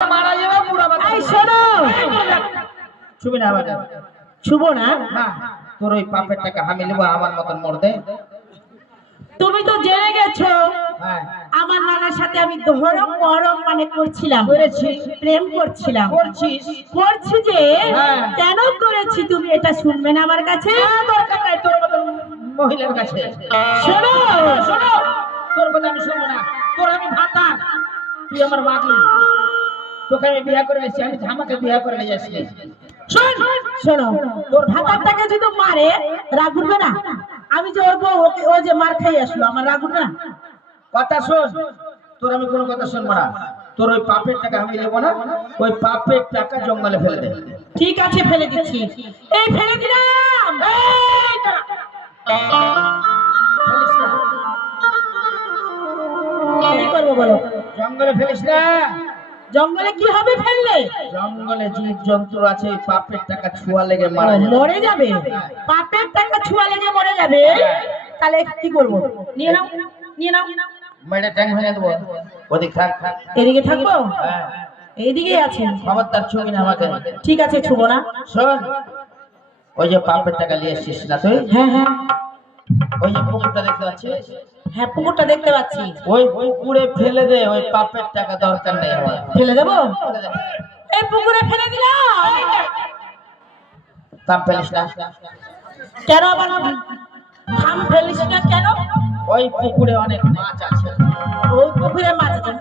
মারা যাবে বুড়া বাচ্চা। এই শোনো, ছুবি না আমাকে। শুভ না, না, তোর ওই পাপের টাকা আমি নেবো, আমার মতন মরদে। তুমি তো জেনে গেছো হ্যাঁ আমার নানার সাথে আমি ধরম মরম মানে করছিলাম, করেছি। প্রেম করছিলাম, করছিস? করছি যে হ্যাঁ। কেন করেছি তুমি এটা শুনবে না আমার কাছে? দরকার নাই তোর মতন মহিলার কাছে। শোনো, শোনো, তোর কথা আমি শুনবো না। তোর আমি ভাতা, তুই আমার বাকি। তোকে আমি বিয়ে করে নিয়েছি, আমি আমাকে বিয়ে করে নিয়ে যাচ্ছি। শোন, শোনো, তোর ভাতারটাকে যদি মারে রাগ উঠবে না? আমি যে ওর বউ, ও যে মার খাই আসলো, আমার রাগ উঠবে না? কথা শোন, তোর আমি কোনো কথা শুনবো না। তোর ওই পাপের টাকা আমি নেবো না, ওই পাপের টাকা জঙ্গলে ফেলে দে। ঠিক আছে, ফেলে দিচ্ছি। এই ফেলে দিলাম। এই দাঁড়া। ফেলিস না। কি করবো বলো? জঙ্গলে ফেলিস না। জঙ্গলে কি হবে ফেললে? জঙ্গলে জীব জন্তু আছে, ওই পাপের টাকা ছোঁয়া লেগে মারা যাবে। মরে যাবে? পাপের টাকা ছুঁয়া লেগে মরে যাবে? তাহলে কি করব? নিয়ে নাও, নিয়ে নাও। মেরে ট্যাং ভেঙে দেবো। ওদিক থাক। এদিকে থাকবো? হ্যাঁ, এইদিকে আছে। খবরদার ছবি না আমাকে। ঠিক আছে, ছুবো না। শোন, ওই যে পাপের টাকা নিয়ে এসছিস না তুই, হ্যাঁ হ্যাঁ ওই যে পুকুরটা দেখতে পাচ্ছিস, হ্যাঁ, পুকুরটা দেখতে পাচ্ছি। ওই পুকুরে ফেলে দে। ওই পাপের টাকা দরকার নেই আমার। ফেলে দেবো? ফেলে দে। এই পুকুরে ফেলে দিলাম। তাম ফেলিস না। কেন আবার থাম ফেলিস না কেন? ওই পুকুরে অনেক মাছ আছে। ওই পুকুরে মাছ আছে।